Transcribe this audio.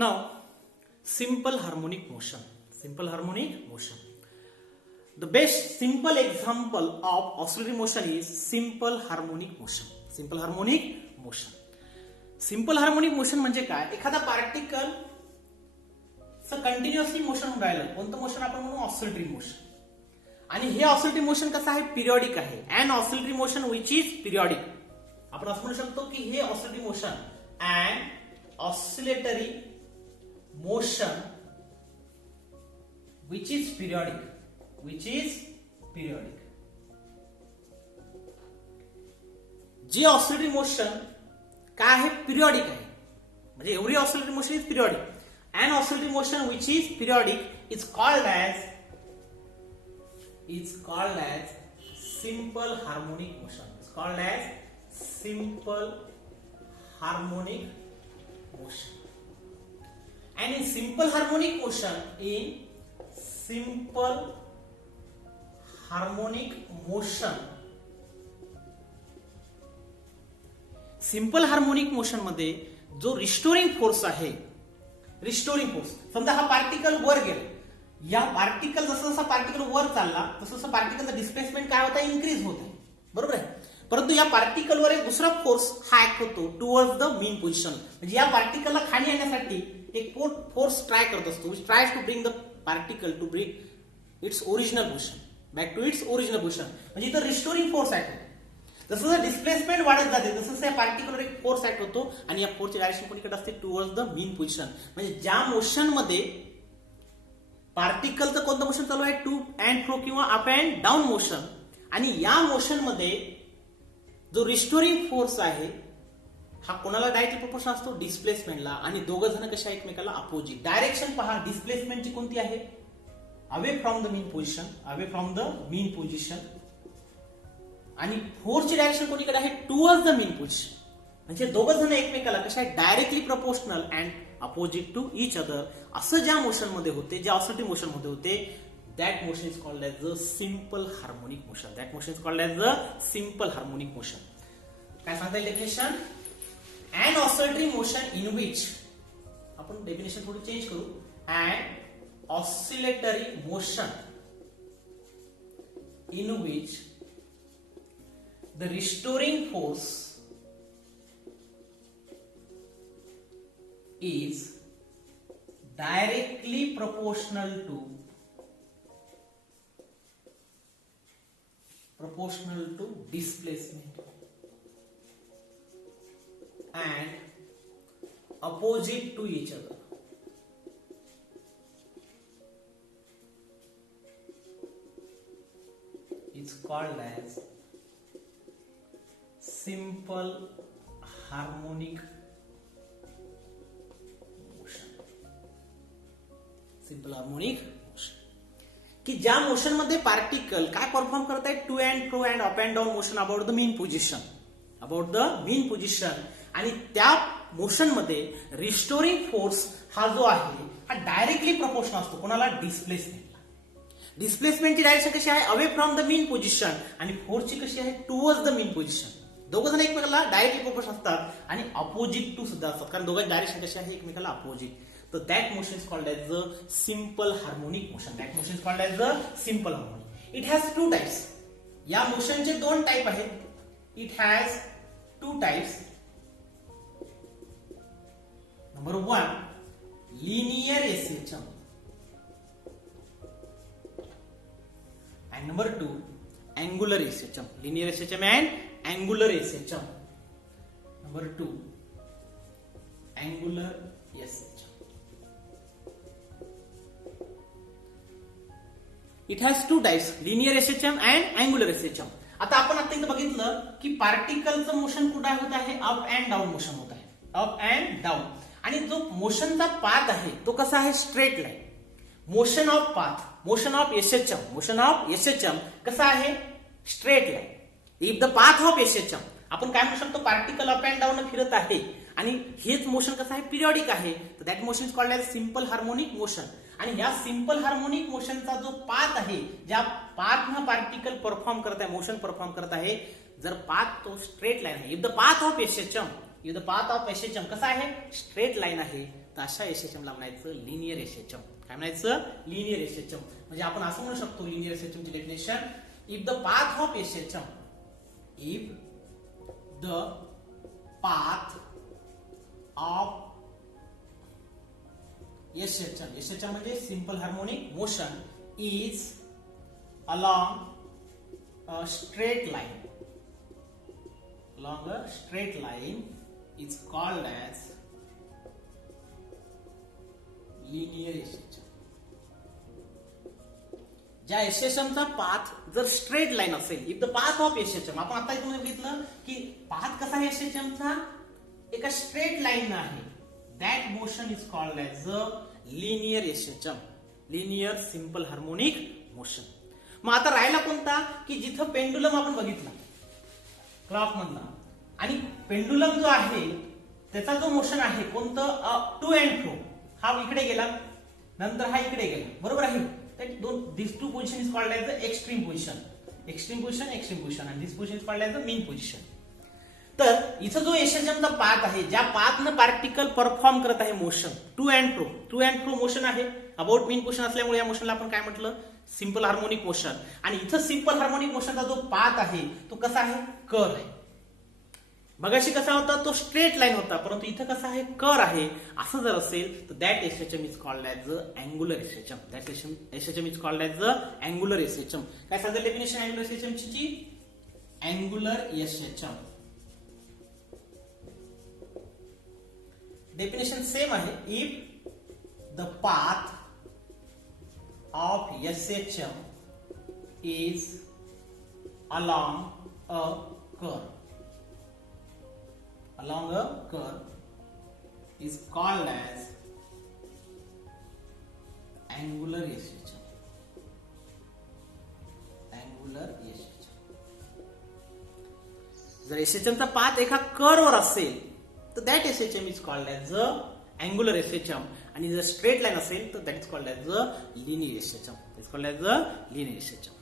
Now, simple harmonic motion. Simple harmonic motion. The best simple example of oscillatory motion is simple harmonic motion. Simple harmonic motion. Simple harmonic motion म्हणजे काय? एखादा particle continuously motion होऊन राहिलं. कोणतं motion आपण म्हणू? Oscillatory motion. आणि हे ऑसिलेटरी मोशन कसं आहे? पिरियॉडिक आहे. And oscillatory motion which is periodic. आपण असं म्हणू शकतो की हे oscillatory motion and oscillatory motion which is periodic. जे ऑसिलेटरी मोशन काय आहे? पिरियॉडिक आहे. म्हणजे every oscillatory motion is periodic. And oscillatory motion which is periodic is called as simple harmonic motion. It's called as simple harmonic motion. And in simple harmonic motion, simple harmonic motion मध्ये जो restoring force आहे, restoring force, समजा हा particle वर गेला, या particle जसं particle वर चालला तसं पार्टिकलचा डिस्प्लेसमेंट काय होता? इन्क्रीज होत आहे. बरोबर आहे. परंतु या पार्टिकलवर एक दुसरा फोर्स हा ऍक्ट होतो टुवर्ड्स द मीन पोझिशन. म्हणजे या पार्टिकलला खाली आणण्यासाठी एक फोर्स ट्राय करत असतो, which tries to bring the particle to bring its original position, back to its original position. म्हणजे इथं रिस्टोरिंग फोर्स ऍक्ट होतो. जसं डिस्प्लेसमेंट वाढत जाते तसं या पार्टिकलवर एक फोर्स ऍक्ट होतो आणि या फोर्सची डायरेक्शन कोणीकडे असते? Towards the mean position. म्हणजे ज्या मोशन मध्ये पार्टिकलचं कोणतं मोशन चालू आहे? टू अँड फ्रो किंवा अप अँड डाऊन मोशन. आणि या मोशन मध्ये जो रिस्टोरिंग फोर्स आहे हा कोणाला डायरेक्टली प्रोपोर्शनल असतो? डिस्प्लेसमेंटला. आणि दोघं जण कशा एकमेकाला अपोजिट. डायरेक्शन पहा, डिस्प्लेसमेंटची कोणती आहे? Away from the mean position. आणि फोर्सची डायरेक्शन कोणीकडे आहे? Towards the mean position. म्हणजे दोघं जण एकमेकाला कशा आहे? Directly proportional and opposite to each other. असं ज्या मोशन मध्ये होते, ज्या ऑसिलेटरी मोशन मध्ये होते, that motion is called as the simple harmonic motion. काय सांगता येईल definition? And oscillatory motion in which, आपण डेफिनेशन थोडी चेंज करू. And oscillatory motion in which the restoring force is directly proportional to displacement and opposite to each other. It's called as simple harmonic motion. की ज्या motion मध्ये particle काय perform करत आहे? To and fro and up and down motion about the mean position. आणि त्या motion मध्ये restoring force हा जो आहे हा डायरेक्टली प्रोपोर्शनल असतो कोणाला? डिस्प्लेसमेंटला. डिस्प्लेसमेंटची डायरेक्शन कशी आहे? Away from the mean position. आणि फोर्सची कशी आहे? Towards the mean position. दोघं जण एकमेकाला डायरेक्टली प्रोपोर्शनल असतात आणि अपोजिट टू सुद्धा असतात, कारण दोघांची डायरेक्शन कशी आहे? एकमेकाला अपोजिट. तर that motion is called as the simple harmonic motion. It has two types. या मोशनचे दोन टाइप आहेत. It has two types. Number 1, linear SHM. and number 2, angular SHM. Linear SHM and angular SHM. Number 2, angular SHM. It has two types, linear SHM and angular SHM. आता आपण आता इथं बघितलं की पार्टिकलचं motion कुठे होत आहे? अप अँड डाऊन मोशन होत आहे. Up and down. आणि जो मोशनचा पाथ आहे तो कसा आहे? Straight line. Motion of SHM कसा आहे? Straight line. If the path of SHM, आपण काय म्हणू शकतो? पार्टिकल अप अँड डाऊन फिरत आहे आणि हेच मोशन कसं आहे? पिरियॉडिक आहे. तर that motion is called as simple harmonic motion. आणि या सिंपल हार्मोनिक मोशनचा जो पाथ आहे, ज्या पाथनं पार्टिकल परफॉर्म करत आहे, मोशन परफॉर्म करत आहे, जर पाथ तो स्ट्रेट लाईन आहे, if the path of SHM कसा आहे? स्ट्रेट लाईन आहे, तर अशा एसएचएम ला म्हणायचं लिनियर एसएचएम. काय म्हणायचं? Linear SHM. म्हणजे आपण असं म्हणू शकतो लिनियर एसएचएम ची definition, if the path of SHM, if the path of SHM, SHM म्हणजे simple harmonic motion, is along a straight line, along a straight line is called as linear SHM. ज्या SHM चा path जर straight line असेल, if the path of SHM, आपण आता इथून बघितलं की पाथ कसा आहे SHM चा, एका स्ट्रेट लाईन आहे, that motion is called as a linear SHM, linear simple harmonic motion. मग आता राहिला कोणता, की जिथं पेंडुलम आपण बघितला क्लॉक मधला, आणि पेंडुलम जो आहे त्याचा जो मोशन आहे कोणतं, टू अँड फ्रो, हा इकडे गेला नंतर हा इकडे गेला, बरोबर आहे. This two position is called as the extreme position, extreme position, extreme position, आणि this position is called as the mean position. तर इथं जो एसएचएमचा पाथ आहे, ज्या पाथनं पार्टिकल परफॉर्म करत आहे motion to and fro motion आहे, अबाउट मीन पोझिशन असल्यामुळे या मोशनला आपण काय म्हटलं, सिंपल हार्मोनिक मोशन. आणि इथं सिंपल हार्मोनिक मोशनचा जो पाथ आहे तो कसा आहे, कर्व आहे. मगाशी कसा होता, तो स्ट्रेट लाईन होता, परंतु इथं कसा आहे, कर्व आहे. असं जर असेल तर that SHM is called as angular SHM, that SHM is called as angular SHM. काय सांगितलं डेफिनेशन अँग्युलर एसएचएमची, अँग्युलर एसएचएम डेफिनेशन सेम आहे, if the path of SHM is along a curve, along a curve is called as angular SHM, angular SHM. जर SHM चा path एका curve वर असेल तर that SHM is called as angular SHM, आणि जर straight line असेल तर that is called as linear SHM, is called as linear SHM.